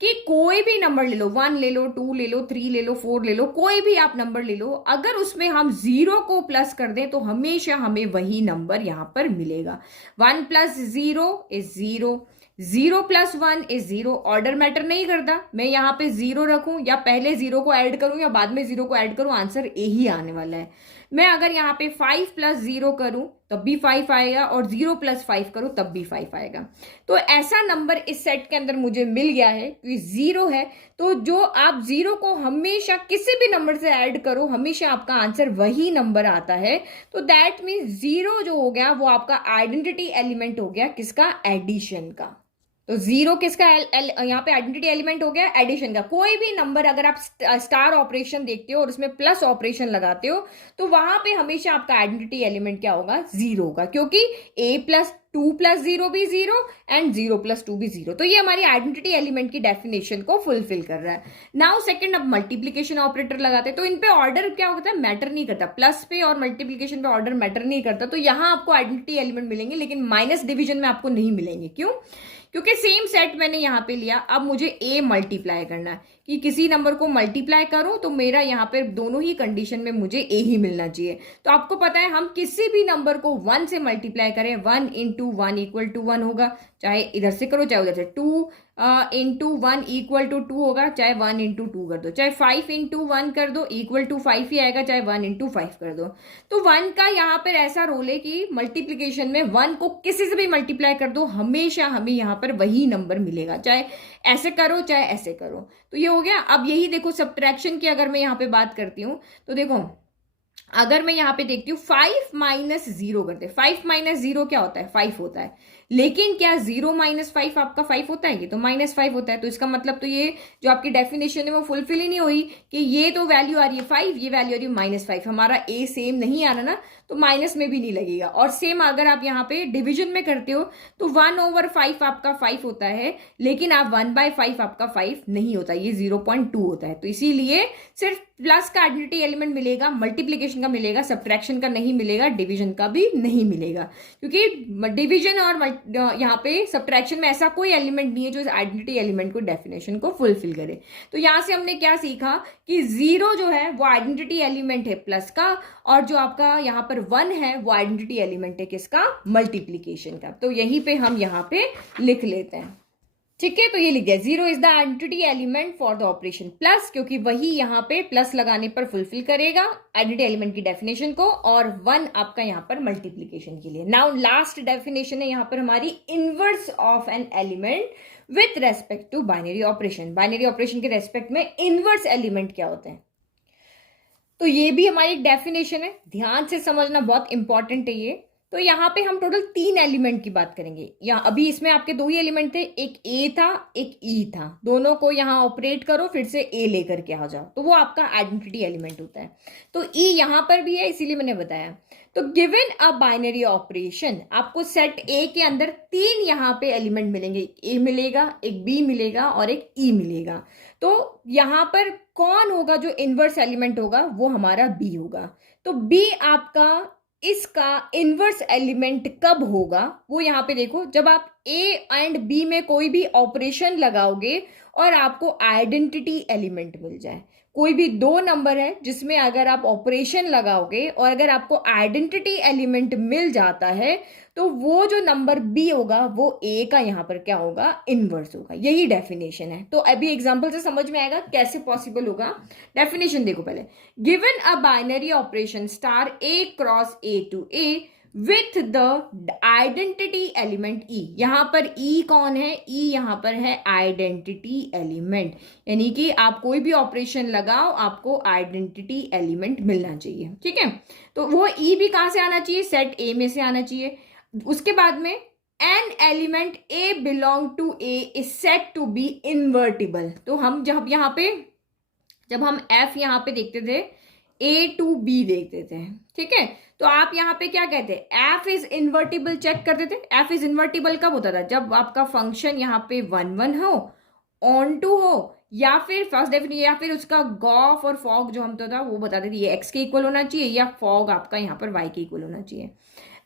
कि कोई भी नंबर ले लो, 1 ले लो, 2 ले लो, 3 ले लो, 4 ले लो, कोई भी आप नंबर ले लो, अगर उसमें हम 0 को प्लस कर दें तो हमेशा हमें वही नंबर यहाँ पर मिलेगा। 1 plus 0 is 0, 0 plus 1 is 0। Order matter नहीं करता, मैं यहाँ पे 0 रखूं या पहले 0 को ऐड करूं या बाद में 0 को ऐड करूं, आंसर ए ही आने वाला है। मैं अगर यहाँ पे 5 प्लस 0 करूं तब भी 5 आएगा, और 0 प्लस 5 करूं तब भी 5 आएगा। तो ऐसा नंबर इस सेट के अंदर मुझे मिल गया है कि 0 है, तो जो आप 0 को हमेशा किसी भी नंबर से ऐड करो हमेशा आपका आंसर वही नंबर आता है। तो दैट मीन्स 0 जो हो गया वो आपका आइडेंटिटी एलिमेंट हो गया, किसका, एडिशन का। तो 0 किसका यहाँ पे आइडेंटिटी एलिमेंट हो गया, एडिशन का। कोई भी नंबर अगर आप स्टार ऑपरेशन देखते हो और उसमें प्लस ऑपरेशन लगाते हो तो वहां पे हमेशा आपका आइडेंटिटी एलिमेंट क्या होगा, 0 होगा, क्योंकि a प्लस 2 प्लस 0 भी 0 एंड 0 प्लस 2 भी 0। तो ये हमारी आइडेंटिटी एलिमेंट की डेफिनेशन को फुलफिल कर रहा है। नाउ सेकंड, अब मल्टीप्लीकेशन ऑपरेटर लगाते हैं तो इन पे ऑर्डर क्या होता है, मैटर नहीं करता, प्लस पे और मल्टीप्लीकेशन पे ऑर्डर मैटर नहीं करता। तो यहाँ आपको आइडेंटिटी एलिमेंट मिलेंगे, लेकिन माइनस डिवीजन में आपको नहीं मिलेंगे। क्यों, क्योंकि सेम सेट मैंने यहाँ पे लिया, अब मुझे ए मल्टीप्लाई करना है कि किसी नंबर को मल्टीप्लाई करूं तो मेरा यहाँ पे दोनों ही कंडीशन में मुझे ए ही मिलना चाहिए। तो आपको पता है हम किसी भी नंबर को 1 से मल्टीप्लाई करें, 1 इंटू 1 इक्वल टू 1 होगा, चाहे इधर से करो चाहे उधर से। 2 इंटू 1 इक्वल टू 2 होगा, चाहे 1 इंटू 2 कर दो, चाहे 5 इंटू 1 कर दो इक्वल टू 5 ही आएगा, चाहे 1 इंटू 5 कर दो। तो 1 का यहाँ पर ऐसा रोल है कि मल्टीप्लीकेशन में 1 को किसी से भी मल्टीप्लाई कर दो हमेशा हमें यहाँ पर वही नंबर मिलेगा, चाहे ऐसे करो चाहे ऐसे करो। तो ये हो गया। अब यही देखो सब्ट्रैक्शन की अगर मैं यहाँ पे बात करती हूँ तो देखो, अगर मैं यहाँ पे देखती हूँ 5 माइनस 0 करते, 5 माइनस 0 क्या होता है, 5 होता है। लेकिन क्या 0 - 5 आपका 5 होता है? ये तो -5 होता है। तो इसका मतलब तो ये जो आपकी डेफिनेशन है वो फुलफिल ही नहीं हुई कि ये तो वैल्यू आ रही है 5, ये वैल्यू आ रही है -5, हमारा ए सेम नहीं आ रहा ना, तो माइनस में भी नहीं लगेगा। और सेम अगर आप यहाँ पे डिविजन में करते हो तो 1/5 आपका 5 होता है, लेकिन आप 1/5 आपका 5 नहीं होता, ये 0.2 होता है। तो इसीलिए सिर्फ प्लस का आइडेंटिटी एलिमेंट मिलेगा, मल्टीप्लीकेशन का मिलेगा, सब्ट्रैक्शन का नहीं मिलेगा, डिवीजन का भी नहीं मिलेगा, क्योंकि डिवीजन और यहाँ पे सब्ट्रैक्शन में ऐसा कोई एलिमेंट नहीं है जो इस आइडेंटिटी एलिमेंट को डेफिनेशन को फुलफिल करे। तो यहां से हमने क्या सीखा कि 0 जो है वो आइडेंटिटी एलिमेंट है प्लस का, और जो आपका यहाँ पर 1 है वो आइडेंटिटी एलिमेंट है किसका? मल्टीप्लीकेशन का। तो यहीं पे हम यहाँ पे लिख लेते हैं, ठीक है। तो ये लिख गया 0 is the identity element for the operation plus, क्योंकि वही यहाँ पे प्लस लगाने पर फुलफिल करेगा आइडेंटिटी एलिमेंट की डेफिनेशन को, और 1 आपका यहाँ पर मल्टीप्लीकेशन के लिए। नाउ लास्ट डेफिनेशन है यहाँ पर हमारी, inverse of an element with respect to binary operation. Binary operation के रेस्पेक्ट में इनवर्स एलिमेंट क्या होते हैं? तो ये भी हमारी एक डेफिनेशन है, ध्यान से समझना, बहुत इंपॉर्टेंट है ये। तो यहाँ पे हम टोटल 3 एलिमेंट की बात करेंगे। यहाँ अभी इसमें आपके 2 ही एलिमेंट थे, एक ए था एक ई था, दोनों को यहाँ ऑपरेट करो फिर से ए लेकर के आ जाओ, तो वो आपका आइडेंटिटी एलिमेंट होता है। तो ई यहाँ पर भी है, इसीलिए मैंने बताया। तो गिवन अ बाइनरी ऑपरेशन, आपको सेट ए के अंदर 3 यहाँ पे एलिमेंट मिलेंगे, एक ए मिलेगा, एक बी मिलेगा और एक ई मिलेगा। तो यहाँ पर कौन होगा जो इनवर्स एलिमेंट होगा? वो हमारा बी होगा। तो बी आपका इसका इनवर्स एलिमेंट कब होगा? वो यहां पे देखो, जब आप ए एंड बी में कोई भी ऑपरेशन लगाओगे और आपको आइडेंटिटी एलिमेंट मिल जाए। कोई भी 2 नंबर है जिसमें अगर आप ऑपरेशन लगाओगे और अगर आपको आइडेंटिटी एलिमेंट मिल जाता है, तो वो जो नंबर बी होगा वो ए का यहाँ पर क्या होगा? इनवर्स होगा। यही डेफिनेशन है। तो अभी एग्जांपल से समझ में आएगा कैसे पॉसिबल होगा। डेफिनेशन देखो पहले, given a binary operation star A cross A to A with the identity element E. यहां पर ई कौन है? ई यहां पर है आइडेंटिटी एलिमेंट, यानी कि आप कोई भी ऑपरेशन लगाओ आपको आइडेंटिटी एलिमेंट मिलना चाहिए, ठीक है। तो वो ई भी कहां से आना चाहिए? सेट ए में से आना चाहिए। उसके बाद में an element A belong to A is set to be invertible. तो हम जब हम एफ यहाँ पे देखते थे, ए टू बी देखते थे, ठीक है। तो आप यहाँ पे क्या कहते हैं? एफ इज इन्वर्टिबल चेक करते थे। एफ इज इन्वर्टिबल कब होता था? जब आपका फंक्शन यहाँ पे 1 हो, ऑन टू हो, या फिर फर्स्ट डेफिनेशन, या फिर उसका गॉफ और फॉग जो हम तो था वो बताते थे ये एक्स के इक्वल होना चाहिए, या फॉग आपका यहाँ पर वाई के इक्वल होना चाहिए।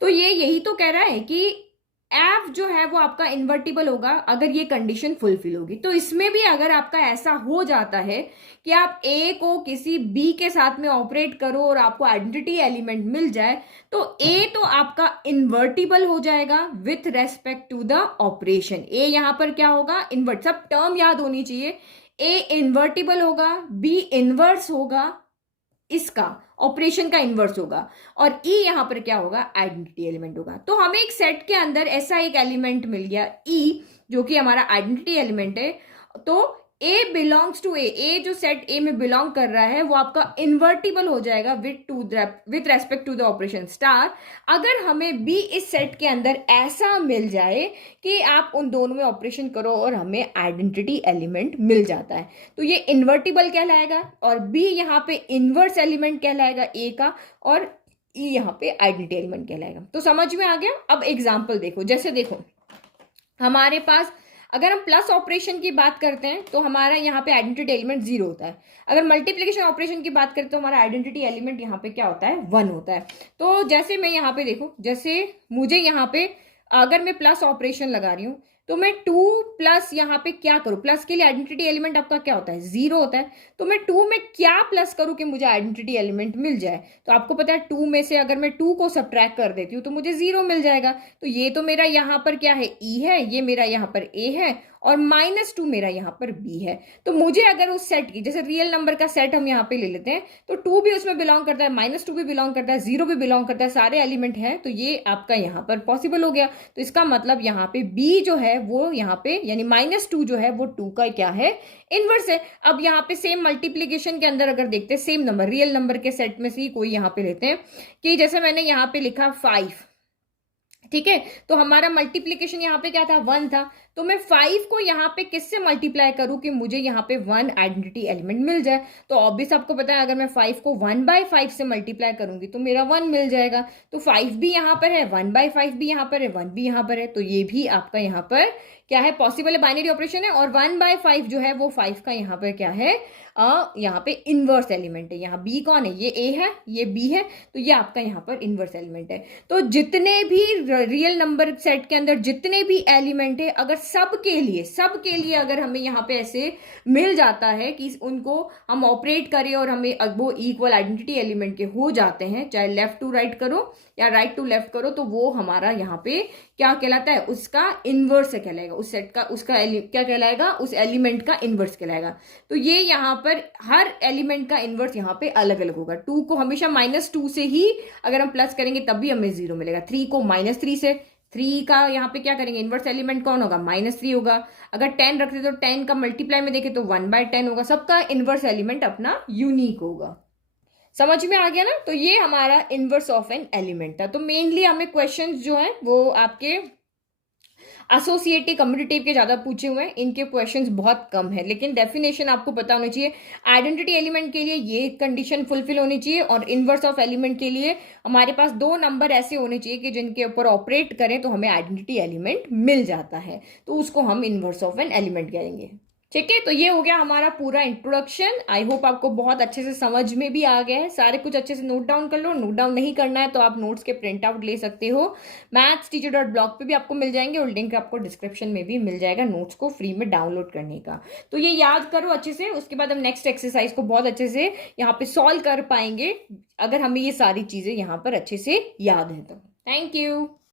तो ये यही तो कह रहा है कि एफ जो है वो आपका इन्वर्टिबल होगा अगर ये कंडीशन फुलफिल होगी। तो इसमें भी अगर आपका ऐसा हो जाता है कि आप ए को किसी बी के साथ में ऑपरेट करो और आपको आइडेंटिटी एलिमेंट मिल जाए, तो ए तो आपका इन्वर्टिबल हो जाएगा with respect to the operation. A यहां पर क्या होगा? इन्वर्ट। सब टर्म याद होनी चाहिए। ए इन्वर्टिबल होगा, बी इनवर्स होगा, इसका ऑपरेशन का इनवर्स होगा, और ई यहां पर क्या होगा? आइडेंटिटी एलिमेंट होगा। तो हमें एक सेट के अंदर ऐसा एक एलिमेंट मिल गया ई, जो कि हमारा आइडेंटिटी एलिमेंट है। तो ए बिलोंग्स टू ए जो सेट ए में बिलोंग कर रहा है वो आपका इन्वर्टिबल हो जाएगा with respect to the operation star, अगर हमें बी इस सेट के अंदर ऐसा मिल जाए कि आप उन दोनों में ऑपरेशन करो और हमें आइडेंटिटी एलिमेंट मिल जाता है। तो ये इन्वर्टिबल कहलाएगा, और बी यहाँ पे इनवर्स एलिमेंट कहलाएगा ए का, और ई यहाँ पे आइडेंटिटी एलिमेंट कहलाएगा। तो समझ में आ गया? अब एग्जाम्पल देखो, जैसे देखो हमारे पास अगर हम प्लस ऑपरेशन की बात करते हैं तो हमारा यहाँ पे आइडेंटिटी एलिमेंट 0 होता है। अगर मल्टीप्लिकेशन ऑपरेशन की बात करें तो हमारा आइडेंटिटी एलिमेंट यहाँ पे क्या होता है? 1 होता है। तो जैसे मैं यहाँ पे देखो, जैसे मुझे यहाँ पे अगर मैं प्लस ऑपरेशन लगा रही हूँ तो मैं 2 प्लस यहाँ पे क्या करूँ? प्लस के लिए आइडेंटिटी एलिमेंट आपका क्या होता है? 0 होता है। तो मैं 2 में क्या प्लस करूँ कि मुझे आइडेंटिटी एलिमेंट मिल जाए? तो आपको पता है 2 में से अगर मैं 2 को सब्ट्रैक्ट कर देती हूँ तो मुझे 0 मिल जाएगा। तो ये तो मेरा यहाँ पर क्या है? ई है, ये मेरा यहाँ पर ए है, और -2 मेरा यहाँ पर बी है। तो मुझे अगर उस सेट की, जैसे रियल नंबर का सेट हम यहाँ पे ले लेते हैं, तो 2 भी उसमें बिलोंग करता है, -2 भी बिलोंग करता है, 0 भी बिलोंग करता है, सारे एलिमेंट हैं। तो ये आपका यहाँ पर पॉसिबल हो गया। तो इसका मतलब यहाँ पे बी जो है वो यहाँ पे यानी -2 जो है वो 2 का क्या है? इनवर्स है। अब यहाँ पे सेम मल्टीप्लीकेशन के अंदर अगर देखते हैं, सेम नंबर रियल नंबर के सेट में से ही कोई यहाँ पे लेते हैं कि जैसे मैंने यहाँ पे लिखा 5, ठीक है, तो हमारा मल्टीप्लीकेशन यहाँ पे क्या था, 1 था। तो मैं 5 को यहाँ पे किससे मल्टीप्लाई करूँ कि मुझे यहाँ पे 1 आइडेंटिटी एलिमेंट मिल जाए। तो ऑब्वियस आपको पता है, अगर मैं 5 को 1/5 से मल्टीप्लाई करूंगी तो मेरा 1 मिल जाएगा। तो 5 भी यहाँ पर है, 1/5 भी यहाँ पर है, 1 भी यहाँ पर है, तो ये भी आपका यहाँ पर क्या है, पॉसिबल है, बाइनरी ऑपरेशन है। और 1/5 जो है वो 5 का यहाँ पर क्या है, यहाँ पे इनवर्स एलिमेंट है। यहाँ बी कौन है, ये ए है, ये बी है, तो ये आपका यहाँ पर इनवर्स एलिमेंट है। तो जितने भी रियल नंबर सेट के अंदर जितने भी एलिमेंट है, अगर सबके लिए अगर हमें यहाँ पे ऐसे मिल जाता है कि उनको हम ऑपरेट करें और हमें वो इक्वल आइडेंटिटी एलिमेंट के हो जाते हैं, चाहे लेफ्ट टू राइट करो या राइट टू लेफ्ट करो, तो वो हमारा यहाँ पे क्या कहलाता है, उसका इनवर्स कहलाएगा, उस सेट का, उसका क्या कहलाएगा, उस एलिमेंट का इनवर्स कहलाएगा। तो ये यहाँ पर हर एलिमेंट का इनवर्स यहाँ पे अलग अलग होगा। 2 को हमेशा -2 से ही अगर हम प्लस करेंगे तब भी हमें 0 मिलेगा। 3 को -3 से, 3 का यहाँ पे क्या करेंगे, इनवर्स एलिमेंट कौन होगा, -3 होगा। अगर 10 रखते तो 10 का मल्टीप्लाई में देखें तो 1/10 होगा। सबका इनवर्स एलिमेंट अपना यूनिक होगा। समझ में आ गया ना। तो ये हमारा इनवर्स ऑफ एन एलिमेंट था। तो मेनली हमें क्वेश्चंस जो हैं वो आपके एसोसिएटिव कम्युनिटिव के ज्यादा पूछे हुए हैं, इनके क्वेश्चंस बहुत कम है, लेकिन डेफिनेशन आपको पता होनी चाहिए। आइडेंटिटी एलिमेंट के लिए ये कंडीशन फुलफिल होनी चाहिए, और इनवर्स ऑफ एलिमेंट के लिए हमारे पास 2 नंबर ऐसे होने चाहिए कि जिनके ऊपर ऑपरेट करें तो हमें आइडेंटिटी एलिमेंट मिल जाता है, तो उसको हम इनवर्स ऑफ एन एलिमेंट कहेंगे। ठीक है, तो ये हो गया हमारा पूरा इंट्रोडक्शन। आई होप आपको बहुत अच्छे से समझ में भी आ गया है। सारे कुछ अच्छे से नोट डाउन कर लो। नोट डाउन नहीं करना है तो आप नोट्स के प्रिंट आउट ले सकते हो, mathsteacher.blog पे भी आपको मिल जाएंगे, और लिंक आपको डिस्क्रिप्शन में भी मिल जाएगा नोट्स को फ्री में डाउनलोड करने का। तो ये याद करो अच्छे से, उसके बाद हम नेक्स्ट एक्सरसाइज को बहुत अच्छे से यहाँ पे सॉल्व कर पाएंगे, अगर हमें ये सारी चीजें यहाँ पर अच्छे से याद है तो। Thank you.